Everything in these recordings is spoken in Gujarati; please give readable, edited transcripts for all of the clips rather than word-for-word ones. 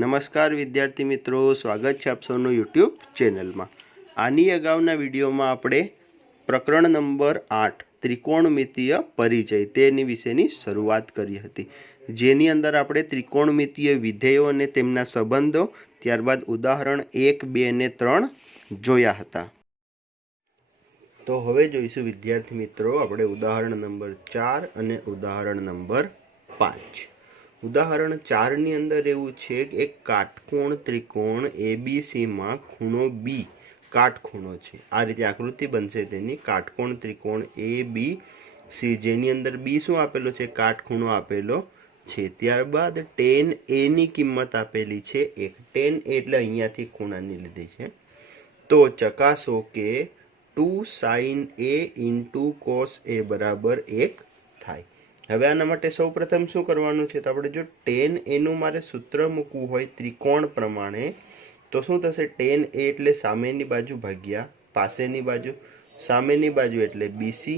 નમસ્કાર વિદ્યાર્થી મિત્રો, સ્વાગત છે આપ સૌનું યુટ્યુબ ચેનલમાં। આની અગાઉના વિડીયોમાં આપણે પ્રકરણ નંબર 8 ત્રિકોણમિતીય પરિચય તેની વિશેની શરૂઆત કરી હતી, જેની અંદર આપણે ત્રિકોણમિતીય વિધેયો અને તેમના સંબંધો, ત્યારબાદ ઉદાહરણ 1, 2 અને 3 જોયા હતા। તો હવે જોઈશું વિદ્યાર્થી મિત્રો આપણે ઉદાહરણ નંબર 4 અને ઉદાહરણ નંબર 5। ઉદાહરણ 4 ની અંદર એવું છે કે એક કાટકોણ ત્રિકોણ ABC માં ખૂણો B કાટખૂણો છે। આ રીતે આકૃતિ બનશે તેની। કાટકોણ ત્રિકોણ ABC જેની અંદર B શું આપેલો છે? કાટખૂણો આપેલો છે। ત્યારબાદ tan A ની કિંમત આપેલી છે 1। tan A એટલે અહીંયાથી ખૂણાની લીધી છે। તો ચકાસો કે 2 sin A * cos A બરાબર 1 થાય। હવે આના માટે સૌપ્રથમ શું કરવાનું છે? તો આપણે જો tan A નું મારે સૂત્ર મૂકવું હોય ત્રિકોણ પ્રમાણે તો શું થશે? tan A એટલે સામેની બાજુ ભાગ્યા પાસેની બાજુ। સામેની બાજુ એટલે BC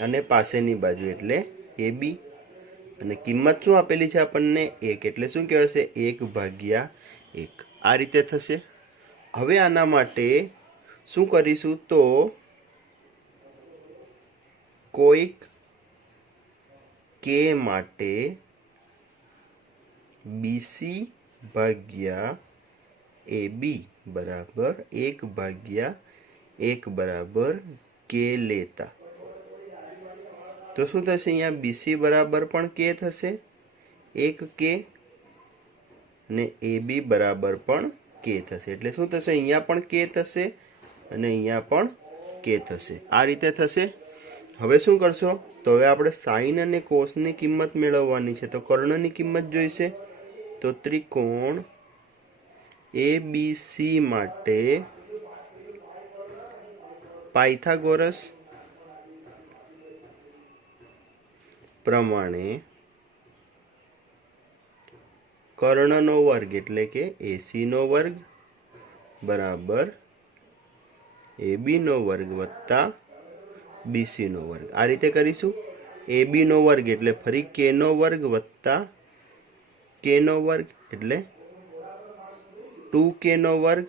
અને પાસેની બાજુ એટલે AB, અને કિંમત શું આપેલી છે આપણને? 1, એટલે શું કહેવાશે? 1/1 આ રીતે થશે। હવે આના માટે શું કરીશું? તો કોઈક K માટે BC ભાગ્યા AB બરાબર 1/1 બરાબર K લેતા તો શું થશે? અહીંયા BC બરાબર પણ K થશે 1K, અને AB બરાબર પણ K થશે। એટલે શું થશે? અહીંયા પણ K થશે અને અહીંયા પણ K થશે। આ રીતે થશે। હવે શું કરશો? તો હવે આપણે સાઇન અને કોસની કિંમત મેળવવાની છે। તો કર્ણની કિંમત જોઈશે। તો ત્રિકોણ ABC માટે પાયથાગોરસ પ્રમાણે કર્ણનો વર્ગ એટલે કે AC નો વર્ગ બરાબર AB નો વર્ગ વત્તા BC નો વર્ગ। આ રીતે કરીશું। AB નો વર્ગ એટલે ફરી K નો વર્ગ વત્તા K નો વર્ગ એટલે 2K નો વર્ગ।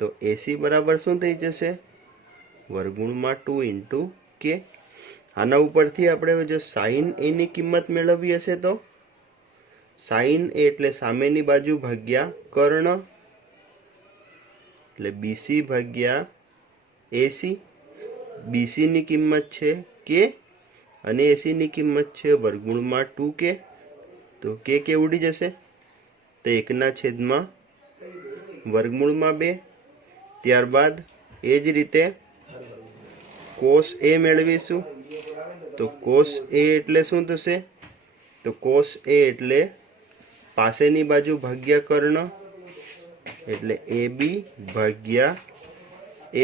તો AC બરાબર શું થઈ જશે? વર્ગમૂળમાં 2 * K। આના ઉપરથી આપણે જો sin A ની કિંમત મેળવવી હશે તો sin A એટલે સામેની બાજુ ભાગ્યા કર્ણ એટલે BC ભાગ્યા AC। BC ની કિંમત છે K અને AC ની કિંમત છે વર્ગમૂળમાં 2K। તો K ઉડી જશે તો 1/2 વર્ગમૂળમાં 2। ત્યારબાદ એ જ રીતે cos A મેળવીશું। તો cos A એટલે શું થશે? તો cos A એટલે પાસેની બાજુ ભાગ્યા કર્ણ એટલે AB ભાગ્યા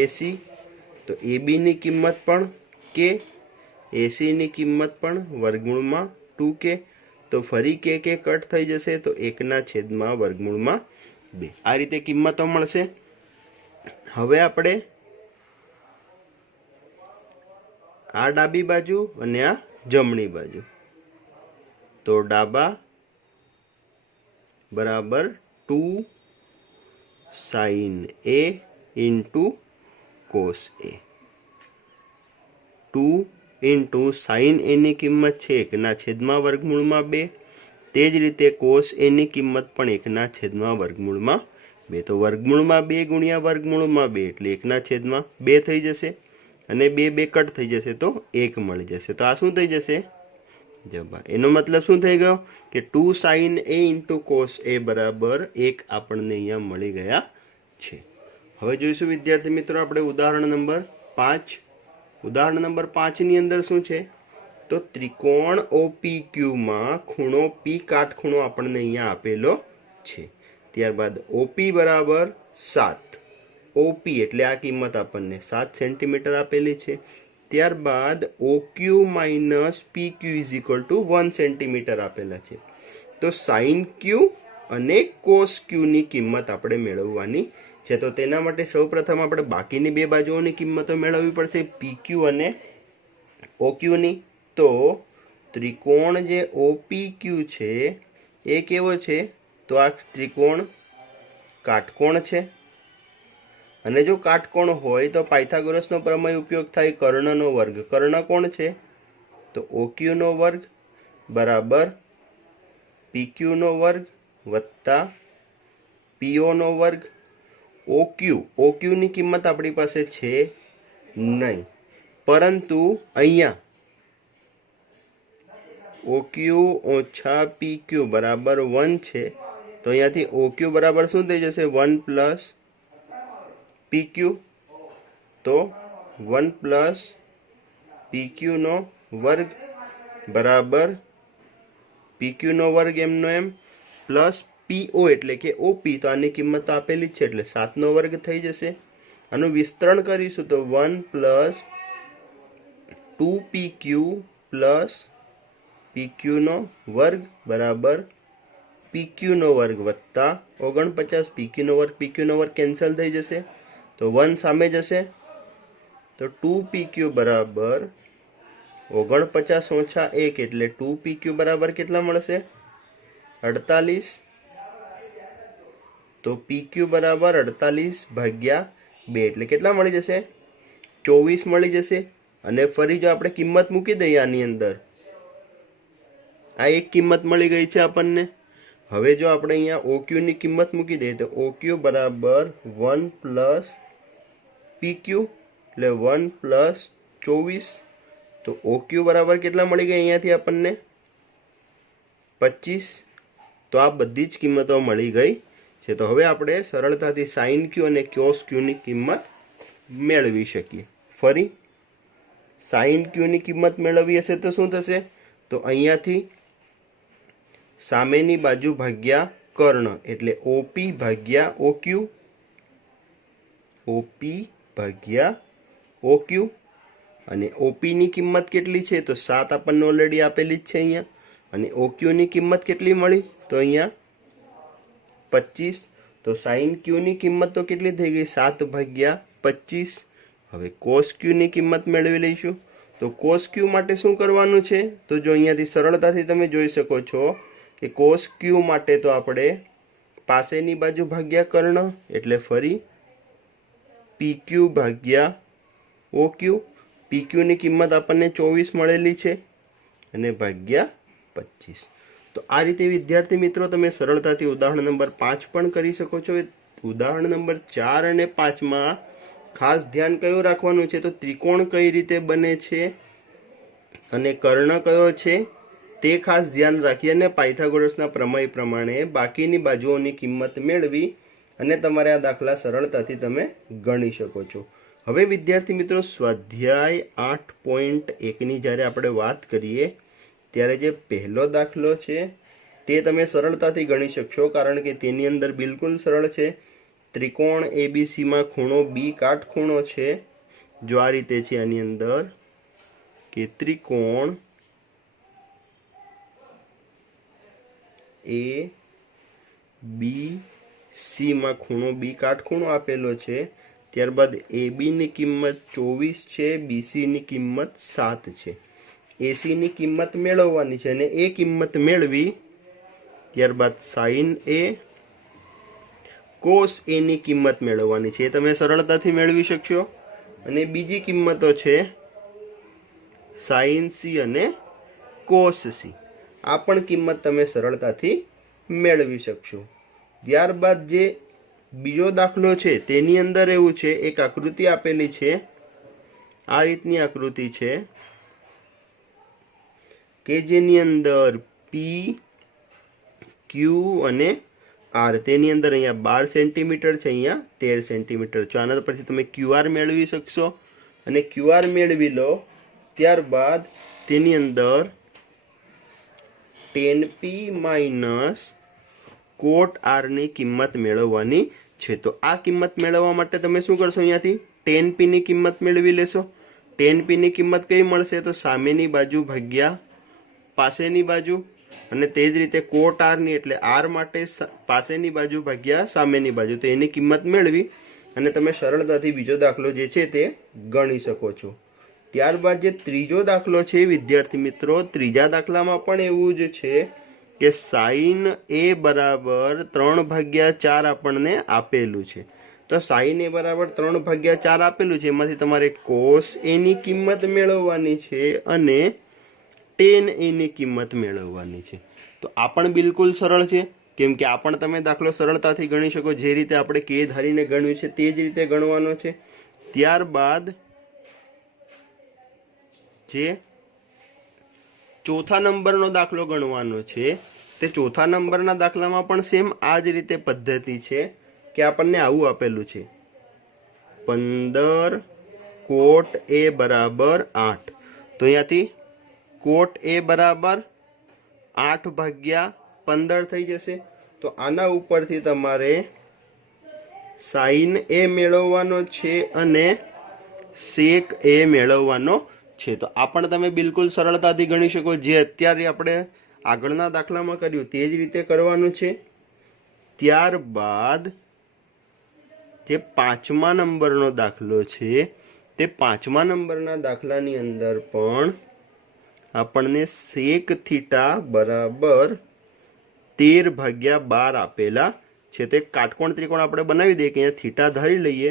AC। તો AB ની કિંમત પણ K, AC ની કિંમત પણ વર્ગમૂળમાં 2K। તો ફરી K કટ થઈ જશે તો 1/2 વર્ગમૂળમાં 2। આ રીતે કિંમતો મળશે। હવે આપણે આ ડાબી બાજુ અને આ જમણી બાજુ, તો ડાબા બરાબર 2 sin A * cos A। 2 * sin A ની કિંમત છે 1/2 વર્ગમૂળમાં 2। તે જ રીતે cos A ની કિંમત પણ 1/2 વર્ગમૂળમાં 2। તો વર્ગમૂળમાં 2 ગુણ્યા વર્ગમૂળમાં 2 એટલે 1/2 થઈ જશે, અને 2 કટ થઈ જશે તો 1 મળી જશે। તો આ શું થઈ જશે? જવાબ। એનો મતલબ શું થઈ ગયો કે 2 sin A * cos A બરાબર 1 આપણને અહીંયા મળી ગયા છે। હવે જોઈશું વિદ્યાર્થી મિત્રો આપણે ઉદાહરણ નંબર 5। ઉદાહરણ નંબર 5 ની અંદર શું છે? તો ત્રિકોણ OPQ માં ખૂણો P કાટખૂણો આપણને અહીંયા આપેલો છે। ત્યારબાદ OP બરાબર 7। OP એટલે આ કિંમત આપણને 7 સેન્ટીમીટર આપેલી છે। ત્યારબાદ OQ - PQ = 1 સેન્ટીમીટર આપેલા છે। તો sin Q અને cos Q ની કિંમત આપણે મેળવવાની છે। તો તેના માટે સૌપ્રથમ આપણે બાકીની બે બાજુઓની કિંમતો મેળવવી પડશે, PQ અને OQ ની। તો ત્રિકોણ જે OPQ છે એ કેવો છે તો આ ત્રિકોણ કાટકોણ છે અને જો કાટકોણ હોય તો પાયથાગોરસનો પ્રમેય ઉપયોગ થાય કર્ણનો વર્ગ. કર્ણ કોણ છે તો OQ નો વર્ગ બરાબર PQ નો વર્ગ વત્તા PO નો વર્ગ. OQ ની કિંમત આપણી પાસે છે નહીં, પરંતુ અહીંયા OQ ઓછા PQ બરાબર 1 છે, તો અહીંયાથી OQ બરાબર શું થઈ જશે 1 પ્લસ PQ. તો 1 પ્લસ PQ નો વર્ગ બરાબર PQ નો વર્ગ એમનો એમ પ્લસ PO એટલે કે OP, તો આની કિંમત તો આપેલી જ છે એટલે 7 નો વર્ગ થઈ જશે. આનું વિસ્તરણ કરીશું તો 1 પ્લસ 2PQ પ્લસ PQ નો વર્ગ બરાબર PQ નો વર્ગ વત્તા 49 PQ નો વર્ગ કેન્સલ થઈ જશે, તો 1 સામે જશે, તો 2PQ બરાબર 49 ઓછા 1 એટલે 2PQ બરાબર કેટલા મળશે 48. તો PQ બરાબર 48 ભાગ્યા 2 એટલે કેટલા મળી જશે 24 મળી જશે. અને ફરી જો આપણે કિંમત મૂકી દઈએ આની અંદર, આ એક કિંમત મળી ગઈ છે આપણને. હવે જો આપણે અહીંયા OQ ની કિંમત મૂકી દઈએ તો OQ બરાબર 1 પ્લસ PQ એટલે 1 પ્લસ 24. તો OQ બરાબર કેટલા મળી ગયા અહીંયાથી આપણને 25. તો આ બધી જ કિંમતો મળી ગઈ છે. તો હવે આપણે સરળતાથી sin Q અને cos Q ની કિંમત મેળવી શકીએ. ફરી sin Q ની કિંમત મેળવી હશે તો શું થશે તો અહીંયાથી સામેની બાજુ ભાગ્યા કર્ણ એટલે OP ભાગ્યા OQ, OP ભાગ્યા OQ. અને OP ની કિંમત કેટલી છે તો 7 આપણને ઓલરેડી આપેલી જ છે અહીંયા. અને OQ ની કિંમત કેટલી મળી તો અહીંયા 25. તો sin Q ની કિંમત તો કેટલી થઈ ગઈ 7 ભાગ્યા 25. હવે cos Q ની કિંમત મેળવી લઈશું. તો cos Q માટે શું કરવાનું છે તો જો અહીંયાથી સરળતાથી તમે જોઈ શકો છો કે cos Q માટે તો આપણે પાસેની બાજુ ભાગ્યા કર્ણ એટલે ફરી PQ ભાગ્યા OQ. PQ ની કિંમત આપણને 24 મળેલી છે અને ભાગ્યા 25. તો આ રીતે વિદ્યાર્થી મિત્રો તમે સરળતાથી ઉદાહરણ નંબર 5 પણ કરી શકો છો. ઉદાહરણ નંબર 4 અને 5 માં ખાસ ધ્યાન કયું રાખવાનું છે તો ત્રિકોણ કઈ રીતે બને છે અને કર્ણ કયો છે તે ખાસ ધ્યાન રાખી અને પાયથાગોરસના પ્રમેય પ્રમાણે બાકીની બાજુઓની કિંમત મેળવી અને તમારે આ દાખલા સરળતાથી તમે ગણી શકો છો. હવે વિદ્યાર્થી મિત્રો સ્વાધ્યાય 8.1 ની જ્યારે આપણે વાત કરીએ ત્યારે જે પહેલો દાખલો છે તે તમે સરળતાથી ગણી શકશો, કારણ કે તેની અંદર બિલકુલ સરળ છે. ત્રિકોણ ABC માં ખૂણો B કાટખૂણો છે. જો આ રીતે છે આની અંદર કે ત્રિકોણ ABC માં ખૂણો B કાટખૂણો આપેલો છે. ત્યારબાદ AB ની કિંમત 24 છે, BC ની કિંમત 7 છે. AC ની કિંમત મેળવવાની છે અને એ કિંમત મેળવી ત્યારબાદ sin A cos A ની કિંમત મેળવવાની છે. એ તમે સરળતાથી મેળવી શકશો. અને બીજી કિંમતો છે sin C અને cos C. આ પણ કિંમત તમે સરળતાથી મેળવી શકશો. ત્યારબાદ જે બીજો દાખલો છે તેની અંદર એવું છે એક આકૃતિ આપેલી છે. આ રીતની આકૃતિ છે કે જેની અંદર P Q અને R, તેની અંદર અહીંયા 12 સેન્ટીમીટર છે, અહીંયા 13 સેન્ટીમીટર છે. આના પરથી તમે QR મેળવી શકશો અને QR મેળવી લો. ત્યારબાદ તેની અંદર 10P માઇનસ કોટ R ની કિંમત મેળવવાની છે. તો આ કિંમત મેળવવા માટે તમે શું કરશો અહીંયાથી 10P ની કિંમત મેળવી લેશો. 10P ની કિંમત કઈ મળશે તો સામેની બાજુ ભાગ્યા પાસેની બાજુ, અને તે જ રીતે કોટ R ની એટલે R માટે પાસેની બાજુ ભાગ્યા સામેની બાજુ. તો એની કિંમત મેળવી અને તમે સરળતાથી બીજો દાખલો જે છે તે ગણી શકો છો. ત્યારબાદ જે ત્રીજો દાખલો છે વિદ્યાર્થી મિત્રો, ત્રીજા દાખલામાં પણ એવું જ છે કે સાઈન એ બરાબર 3/4 આપણને આપેલું છે. તો સાઈન એ બરાબર 3/4 આપેલું છે, એમાંથી તમારે કોસ એની કિંમત મેળવવાની છે અને ટેન એની કિંમત મેળવવાની છે. તો આ પણ બિલકુલ સરળ છે, કેમ કે આ પણ તમે દાખલો સરળતાથી ગણી શકો. જે રીતે આપણે કે ધારીને ગણ્યું છે તે જ રીતે ગણવાનો છે. ત્યારબાદ જે ચોથા નંબરનો દાખલો ગણવાનો છે, તે ચોથા નંબરના દાખલામાં પણ સેમ આ જ રીતે પદ્ધતિ છે કે આપણને આવું આપેલું છે 15 કોટ એ બરાબર 8. તો અહીંયાથી કોટ એ બરાબર 8/15 થઈ જશે. તો આના ઉપરથી તમારે સાઈન એ મેળવવાનો છે અને સેક એ મેળવવાનો છે. તો આ પણ તમે બિલકુલ સરળતાથી ગણી શકો. જે અત્યારે આપણે આગળના દાખલામાં કર્યું તે જ રીતે કરવાનું છે. ત્યારબાદ જે 5મા નંબરનો દાખલો છે, તે 5મા નંબરના દાખલાની અંદર પણ આપણને સેક થીટા બરાબર 13/12 આપેલા છે. તો એક કાટકોણ ત્રિકોણ આપણે બનાવી દઈએ કે અહીંયા થીટા ધારી લઈએ,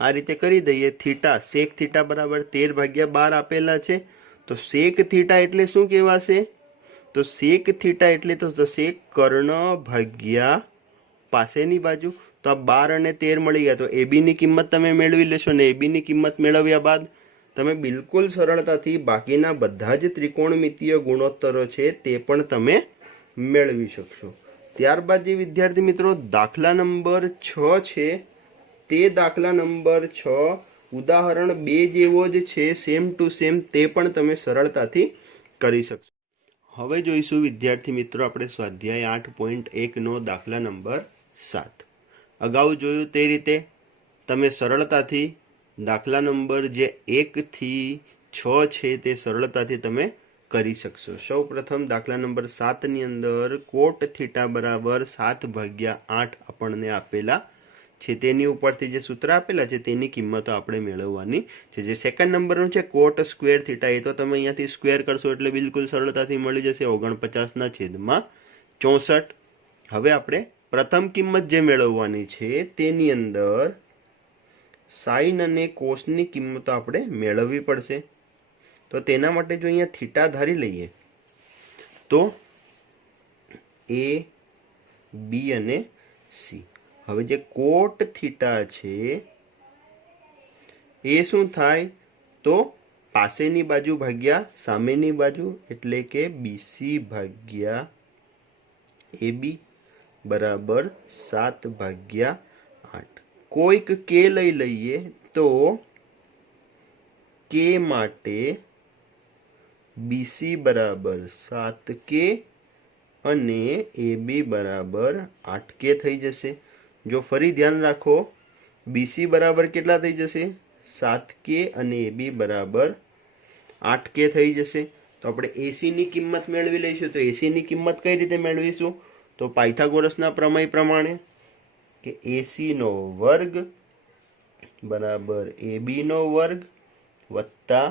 આ રીતે કરી દઈએ. થીટા સેક થીટા બરાબર 13/12 આપેલા છે. તો સેક થીટા એટલે શું કહેવાશે? તો સેક થીટા એટલે તો થશે કર્ણ ભાગ્યા પાસેની બાજુ. તો આ 12 અને 13 મળી ગયા. તો એબી ની કિંમત તમે મેળવી લેશો ને એબી ની કિંમત મેળવ્યા બાદ તમે બિલકુલ સરળતાથી બાકીના બધા જ ત્રિકોણમિતીય ગુણોત્તરો છે તે પણ તમે મેળવી શકશો. ત્યારબાદ જે વિદ્યાર્થી મિત્રો દાખલા નંબર 6 છે, તે દાખલા નંબર 6 ઉદાહરણ 2 જેવો જ છે, સેમ ટુ સેમ, તે પણ તમે સરળતાથી કરી શકશો. હવે જોઈશું વિદ્યાર્થી મિત્રો આપણે સ્વાધ્યાય 8.1 નો દાખલા નંબર 7. અગાઉ જોયું તે રીતે તમે સરળતાથી દાખલા નંબર જે 1 થી 6 છે તે સરળતાથી તમે કરી શકશો. સૌ પ્રથમ દાખલા નંબર 7 ની અંદર કોટ થીટા બરાબર 7/8 આપણને આપેલા છે. તેની ઉપરથી જે સૂત્ર આપેલા છે તેની કિંમતો આપણે મેળવવાની છે. જે સેકન્ડ નંબરનું છે કોટ સ્ક્વેર થીટા, એ તો તમે અહીંયાથી સ્ક્વેર કરશો એટલે બિલકુલ સરળતાથી મળી જશે 49/64. હવે આપણે પ્રથમ કિંમત જે મેળવવાની છે તેની અંદર સાઈન અને કોસની કિંમતો આપણે મેળવવી પડશે. તો તેના માટે જો અહીંયા થીટા ધારી લઈએ તો એ, બી અને સી. હવે જે કોટ થીટા છે એ શું થાય? તો પાસેની બાજુ ભાગ્યા સામેની બાજુ, એટલે કે બીસી ભાગ્યા એબી બરાબર 7/8. કોઈક કે લઈ લઈએ તો કે માટે બીસી બરાબર 7k અને એબી બરાબર 8k થઈ જશે. જો ફરી ધ્યાન રાખો, બીસી બરાબર કેટલા થઈ જશે? 7k અને એબી બરાબર 8k થઈ જશે. તો આપણે એસી ની કિંમત મેળવી લઈશું. તો એસી ની કિંમત કઈ રીતે મેળવીશું? તો પાયથાગોરસના પ્રમેય પ્રમાણે કે એસી નો વર્ગ બરાબર એબી નો વર્ગ વત્તા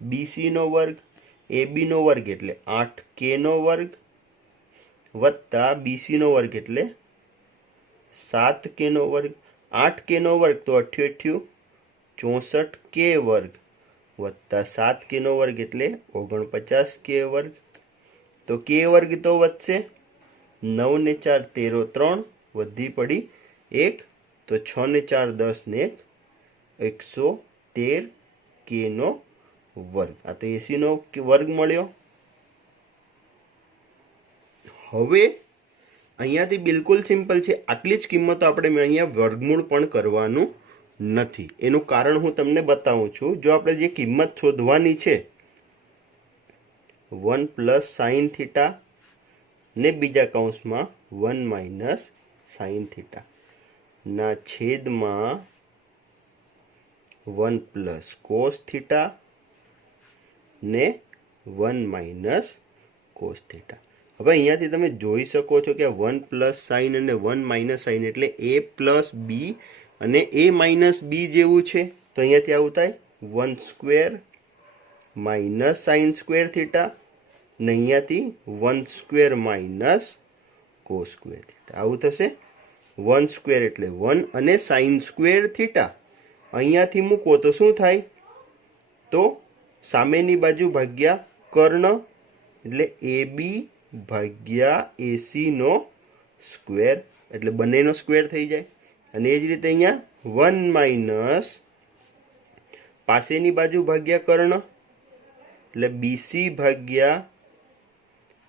બીસી નો વર્ગ. એબી નો વર્ગ એટલે 8k નો વર્ગ વત્તા બીસી નો વર્ગ એટલે 7k નો વર્ગ. 8k નો વર્ગ તો 8 64k વર્ગ વત્તા 7k નો વર્ગ એટલે 49k વર્ગ. તો k વર્ગ તો વધશે, 9 ને 4 13 3 વધી પડી 1, તો 6 ને 4 10 ને 113 k નો વર્ગ. આ તો 80 નો વર્ગ મળ્યો. હવે અહીંયાથી બિલકુલ સિમ્પલ છે, આટલી જ કિંમતો આપણે અહીંયા વર્ગમૂળ પણ કરવાનું નથી. એનું કારણ હું તમને બતાવું છું. જો આપણે જે કિંમત શોધવાની છે 1 પ્લસ સાઈન થીટા ને બીજા કૌંસમાં 1 માઇનસ સાઈન થીટા ના છેદમાં 1 પ્લસ કોસ થીટા ને 1 માઇનસ કોસ થીટા. હવે અહીંયાથી તમે જોઈ શકો છો કે 1 પ્લસ સાઈન અને 1 માઇનસ સાઈન એટલે એ પ્લસ બી અને એ માઇનસ બી જેવું છે. તો અહીંયાથી આવું થાય 1 square minus sine square theta ને અહીંયાથી 1 square minus cos square theta આવું થશે। 1 સ્ક્વેર એટલે 1 અને સાઇન સ્ક્વેર થીટા અહીંયાથી મૂકો તો શું થાય, તો સામેની બાજુ ભાગ્યા કર્ણ એટલે AB ભાગ્યા AC નો સ્ક્વેર એટલે બંનેનો સ્ક્વેર થઈ જાય। અને એ જ રીતે અહીંયા 1 માઇનસ પાસેની બાજુ ભાગ્યા કર્ણ એટલે BC ભાગ્યા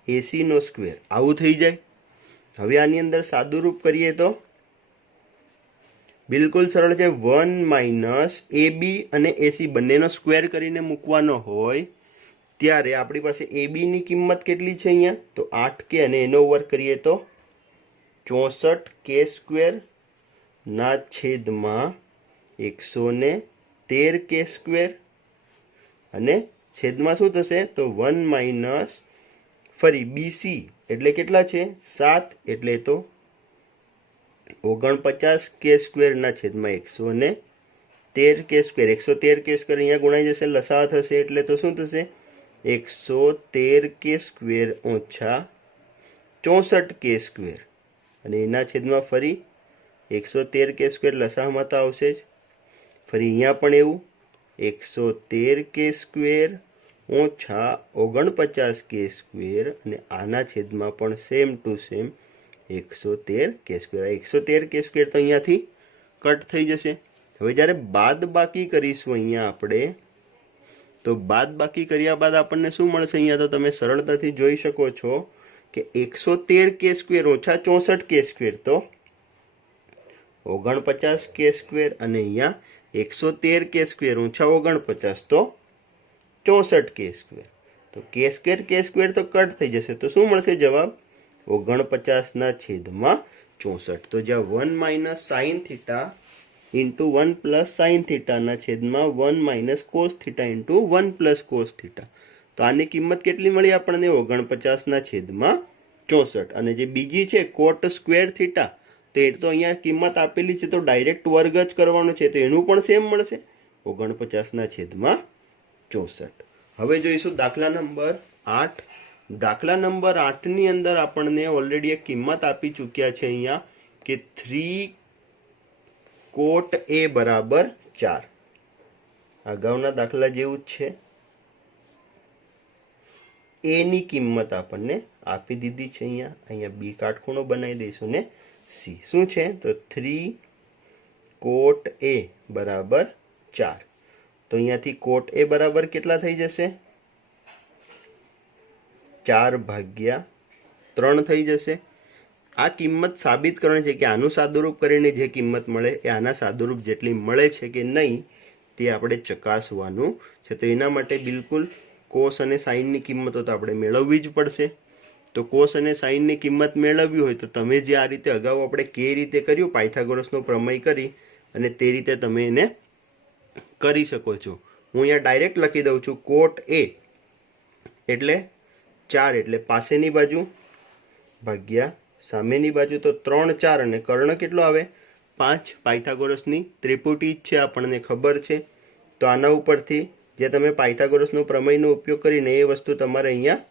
AC નો સ્ક્વેર આવું થઈ જાય। હવે આની અંદર સાદુરૂપ કરીએ તો બિલકુલ સરળ છે। 1 માઇનસ AB અને AC બંનેનો સ્ક્વેર કરીને મૂકવાનો હોય ત્યારે આપણી પાસે AB ની કિંમત કેટલી છે અહીંયા, તો 8k અને એનો વર્ગ કરીએ તો 64k સ્ક્વેર ના છેદમાં 113k સ્ક્વેર અને છેદમાં શું થશે, તો 1 માઇનસ ફરી BC એટલે કેટલા છે 7 એટલે તો 49k સ્ક્વેર ના છેદમાં 113k સ્ક્વેર 113k સ્ક્વેર અહીંયા ગુણાઈ જશે, લસાઅ થશે એટલે તો શું થશે 113k સ્ક્વેર ઓછા 64k સ્ક્વેર અને એના છેદમાં ફરી 113k સ્ક્વેર લસાઅમાં તો આવશે જ। ફરી અહીંયા પણ એવું 113k સ્ક્વેર ઓછા 49k સ્ક્વેર અને આના છેદમાં પણ same to same 113k square. 113k square તો અહીંયાથી કટ થઈ જશે। હવે જ્યારે બાદ બાકી કરીશું અહીંયા આપણે, તો બાદ બાકી કર્યા બાદ આપણને શું મળશે, અહીંયા તો તમે સરળતાથી જોઈ શકો છો કે 113k સ્ક્વેર ઓછા 64k સ્ક્વેર તો 49k સ્ક્વેર અને અહીંયા 113k સ્ક્વેર ઓછા 49 તો 64k સ્ક્વેર। તો k સ્ક્વેર તો કટ થઈ જશે, તો શું મળશે જવાબ 49 ના છેદમાં 64। તો જ્યાં 1 minus sine theta into 1 plus sine થીટાના છેદમાં 1 minus cos theta into 1 plus cos theta, તો આની કિંમત કેટલી મળી આપણને 49 ના છેદમાં 64। અને જે બીજી છે કોટ સ્ક્વેર થીટા, તો એ તો અહીંયા કિંમત આપેલી છે તો ડાયરેક્ટ વર્ગ જ કરવાનો છે, તો એનું પણ સેમ મળશે 49 ના છેદમાં 64। હવે જોઈશું દાખલા નંબર 8। દાખલા નંબર 8 ની અંદર આપણને ઓલરેડી એક કિંમત આપી ચૂક્યા છે અહીંયા કે 3 કોટ A બરાબર 4। અગાઉના દાખલા જેવું જ છે। A ની કિંમત આપણને આપી દીધી છે અહીંયા B કાટખૂણો બનાવી દઈશું ને C શું છે, તો 3 કોટ A બરાબર 4। તો અહીંયાથી કોટ A બરાબર કેટલા થઈ જશે, 4 ભાગ્યા 3 થઈ જશે। આ કિંમત સાબિત કરવાની છે કે આનું સાદુરૂપ કરીને જે કિંમત મળે એ આના સાદુરૂપ જેટલી મળે છે કે નહીં તે આપણે ચકાસવાનું છે। તો એના માટે બિલકુલ કોસ અને સાઇનની કિંમતો તો આપણે મેળવવી જ પડશે। તો કોસ અને સાઇનની કિંમત મેળવવી હોય તો તમે જે આ રીતે અગાઉ આપણે કઈ રીતે કર્યું પાયથાગોરસનો પ્રમેય કરી અને તે રીતે તમે એને કરી શકો છો। હું અહીંયા ડાયરેક્ટ લખી દઉં છું કોટ A એટલે 4 એટલે પાસેની બાજુ ભાગ્યા સામેની બાજુ, તો 3 4 અને કર્ણ કેટલો આવે 5। પાયથાગોરસની ત્રિપુટી જ છે આપણને ખબર છે, તો આના ઉપરથી જે તમે પાયથાગોરસનો પ્રમેયનો ઉપયોગ કરીને એ વસ્તુ તમારે અહીંયા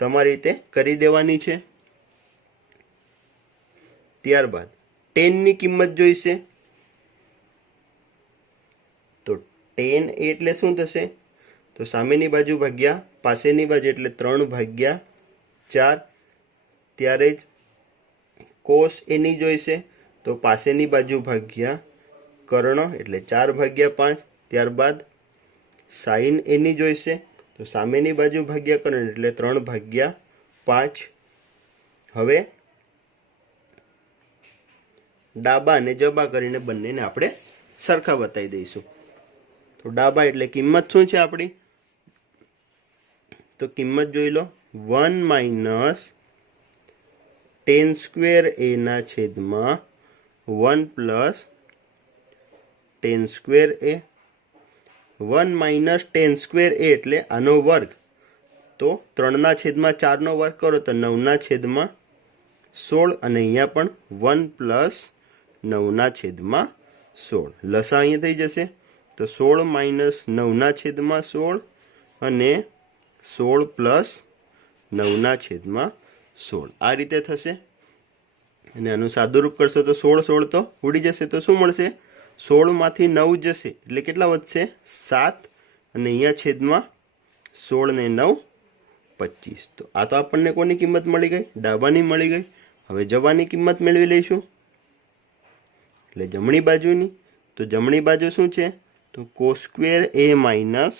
તમારી રીતે કરી દેવાની છે। ત્યારબાદ 10 ની કિંમત જોઈશે, તો 10 એટલે શું થશે, તો સામેની બાજુ ભાગ્યા પાસેની બાજુ એટલે 3 ભાગ્યા 4। ત્યારે જ કોસ એની જોઈશે, તો પાસેની બાજુ ભાગ્યા કર્ણ એટલે 4 ભાગ્યા 5। ત્યારબાદ સાઇન એની જોઈશે, તો સામેની બાજુ ભાગ્યા કર્ણ એટલે 3 ભાગ્યા 5। હવે ડાબા અને જબા કરીને બંનેને આપણે સરખા બતાવી દઈશું। તો ડાબા એટલે કિંમત શું છે આપણી, તો કિંમત જોઈ લો 1 માઇનસ 10 સ્ક્વેર A ના છેદમાં 1 plus 10 square A। 1 minus 10 square A એટલે આનો વર્ગ, તો 3 ના છેદમાં 4 નો વર્ગ કરો તો 9 ના છેદમાં 16 અને અહીંયા પણ 1 પ્લસ 9 ના છેદમાં 16 લસા અહીંયા થઈ જશે, તો 16 માઇનસ 9 ના છેદમાં 16 અને 16 પ્લસ 9/16 આ રીતે થશે। અને આનું સાદું રૂપ કરશો તો 16 તો ઉડી જશે, તો શું મળશે? 16માંથી 9 જશે એટલે કેટલા વધશે? 7 અને અહીંયા છેદમાં 16 ને 9 25। તો આ તો આપણને કોની કિંમત મળી ગઈ? ડાબાની મળી ગઈ। હવે જવાની કિંમત મેળવી લઈશું એટલે જમણી બાજુની। તો જમણી બાજુ શું છે? તો cos² a minus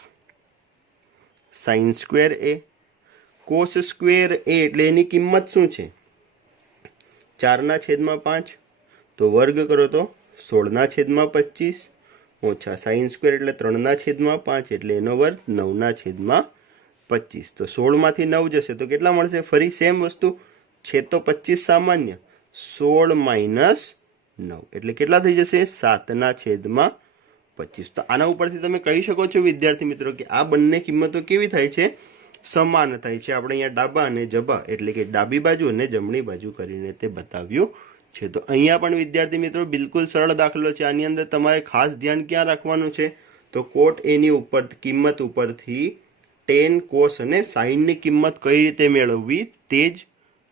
sin² a। cos² a એટલે એની કિંમત શું છે? 4/5। તો વર્ગ કરો તો 16/25 ઓછા sin² એટલે 3/5 એટલે એનો વર્ગ 9/25। તો 16માંથી 9 જશે તો કેટલા મળશે? ફરી સેમ વસ્તુ છે તો 25 સામાન્ય, 16 માઇનસ 9 એટલે કેટલા થઈ જશે? 7/25। તો આના ઉપરથી તમે કહી શકો છો વિદ્યાર્થી મિત્રો કે આ બંને કિંમતો કેવી થાય છે? સમાન થાય છે। આપણે અહીંયા ડાબા અને જબા એટલે કે ડાબી બાજુ અને જમણી બાજુ કરીને તે બતાવ્યું છે। તો અહીંયા પણ વિદ્યાર્થી મિત્રો બિલકુલ સરળ દાખલો છે। આની અંદર તમારે ખાસ ધ્યાન ક્યાં રાખવાનું છે? તો cot a ની ઉપર કિંમત ઉપરથી tan, cos અને sin ની કિંમત કઈ રીતે મેળવવી તે જ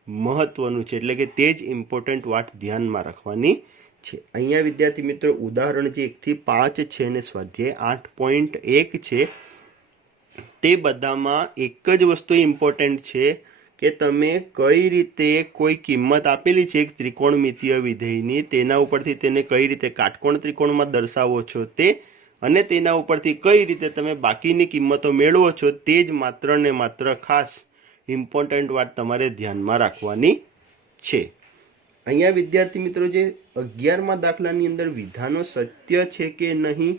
મહત્વનું છે, એટલે કે તે જ ઇમ્પોર્ટન્ટ વાત ધ્યાનમાં રાખવાની છે। અહીંયા વિદ્યાર્થી મિત્રો ઉદાહરણ જે 1 થી 5 છે અને સ્વાધ્યાય 8.1 છે તે બધામાં એક જ વસ્તુ ઇમ્પોર્ટન્ટ છે કે તમે કઈ રીતે કોઈ કિંમત આપેલી છે એક ત્રિકોણમિતીય વિધેયની, તેના ઉપરથી તેને કઈ રીતે કાટકોણ ત્રિકોણમાં દર્શાવો છો તે, અને તેના ઉપરથી કઈ રીતે તમે બાકીની કિંમતો મેળવો છો તે જ માત્ર ને માત્ર ખાસ ઇમ્પોર્ટન્ટ વાત તમારે ધ્યાનમાં રાખવાની છે। અહીંયા વિદ્યાર્થી મિત્રો જે 11મા દાખલાની અંદર વિધાનો સત્ય છે કે નહીં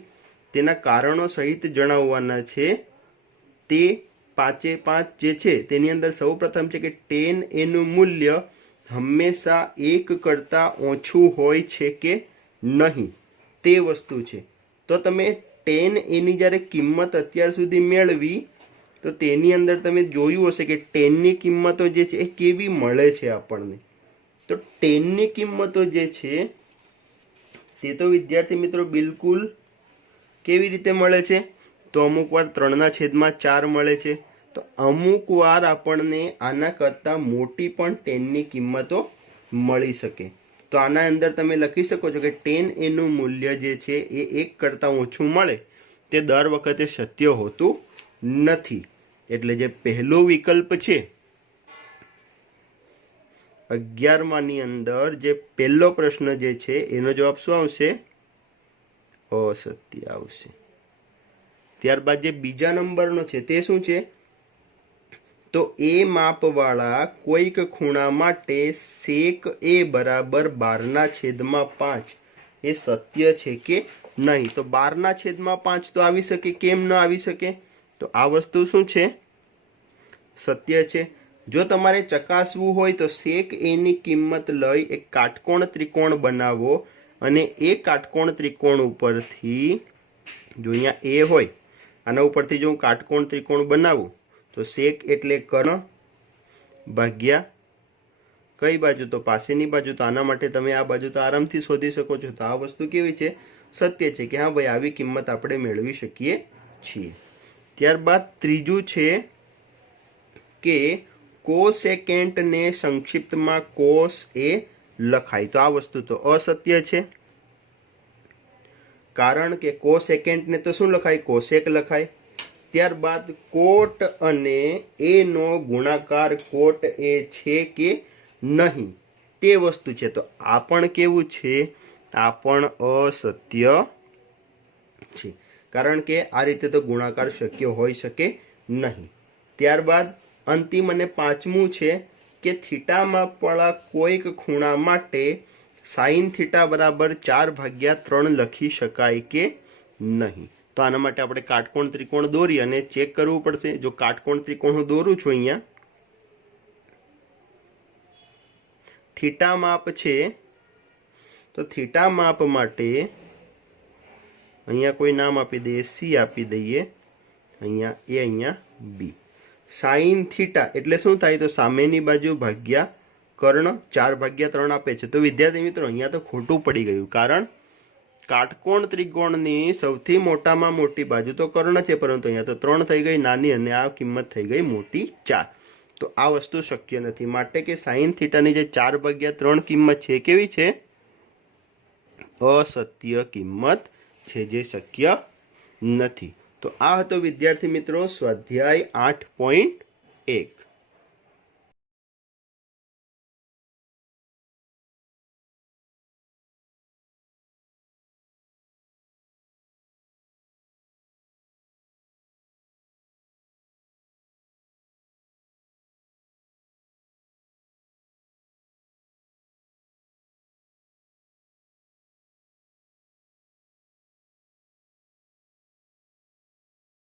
તેના કારણો સહિત જણાવવાના છે। તે 5/5 જે છે તેની અંદર સૌપ્રથમ છે કે tan a નું મૂલ્ય હંમેશા 1 કરતાં ઓછું હોય છે કે નહીં તે વસ્તુ છે। તો તમે tan a ની જ્યારે કિંમત અત્યાર સુધી મેળવી તો તેની અંદર તમે જોયું હશે કે tan ની કિંમતો જે છે એ કેવી મળે છે આપણને। તો tan ની કિંમતો જે છે તે તો વિદ્યાર્થી મિત્રો બિલકુલ કેવી રીતે મળે છે? તો અમુક વાર 3/4 મળે છે, તો અમુક વાર આપણને આના કરતાં મોટી પણ tan ની કિંમતો મળી શકે। તો આના અંદર તમે લખી શકો છો કે tan a નું મૂલ્ય જે છે એ 1 કરતાં ઓછું મળે તે દર વખતે સત્ય હોતું નથી। એટલે જે પહેલો વિકલ્પ છે 11માની અંદર જે પહેલો પ્રશ્ન જે છે એનો જવાબ શું આવશે? અસત્ય આવશે। ત્યારબાદ જે બીજા નંબરનો છે તે શું છે? તો એ માપવાળા કોઈક ખૂણા માટે sec a બરાબર 12/5 એ સત્ય છે કે નહીં? તો 12/5 તો આવી શકે, કેમ ન આવી શકે? તો આ વસ્તુ શું છે? સત્ય છે। જો તમારે ચકાસવું હોય તો sec a ની કિંમત લઈ એક કાટકોણ ત્રિકોણ બનાવો અને એ કાટકોણ ત્રિકોણ ઉપરથી જો અહીંયા a હોય આના ઉપરથી જો હું કાટકોણ ત્રિકોણ બનાવું તો sec એટલે કર્ણ ભાગ્યા કઈ બાજુ? તો પાસેની બાજુ। તો આના માટે તમે આ બાજુ તો આરામથી શોધી શકો છો। તો આ વસ્તુ કેવી છે? સત્ય છે કે હા ભાઈ આવી કિંમત આપણે મેળવી શકીએ છીએ। ત્યારબાદ ત્રીજું છે કે કોસેકેન્ટ ને સંક્ષિપ્તમાં cos a લખાય। તો આ વસ્તુ તો અસત્ય છે, કારણ કે કોસેકેન્ટ ને તો શું લખાય? કોસેક લખાય। ત્યારબાદ કોટ અને a નો ગુણાકાર કોટ a છે કે નહીં તે વસ્તુ છે। તો આ પણ કેવું છે? આ પણ અસત્ય છે, કારણ કે આ રીતે તો ગુણાકાર શક્ય હોઈ શકે નહીં। ત્યારબાદ અંતિમ અને પાંચમું છે કે થીટા માપવાળા કોઈક ખૂણા માટે sin θ બરાબર 4/3 લખી શકાય કે નહીં? તો આના માટે આપણે કાટકોણ ત્રિકોણ દોરી અને ચેક કરવું પડશે। જો કાટકોણ ત્રિકોણ હું દોરું છું અહીંયા થીટા માપ છે તો થીટા માપ માટે અહીંયા કોઈ નામ આપી દઈએ, C આપી દઈએ, અહીંયા A, અહીંયા B। sin θ એટલે શું થાય? તો સામેની બાજુ ભાગ્યા કર્ણ 4/3 આપે છે। તો વિદ્યાર્થી મિત્રો અહીંયા તો ખોટું પડી ગયું, કારણ કાટકોણ ત્રિકોણની સૌથી મોટામાં મોટી બાજુ તો કર્ણ છે, પરંતુ અહીંયા તો 3 થઈ ગઈ નાની અને આ કિંમત થઈ ગઈ મોટી 4। તો આ વસ્તુ શક્ય નથી, માટે કે સાઇન થીટાની જે 4/3 કિંમત છે કેવી છે? અસત્ય કિંમત છે, જે શક્ય નથી. તો આ હતો વિદ્યાર્થી મિત્રો સ્વાધ્યાય 8.1.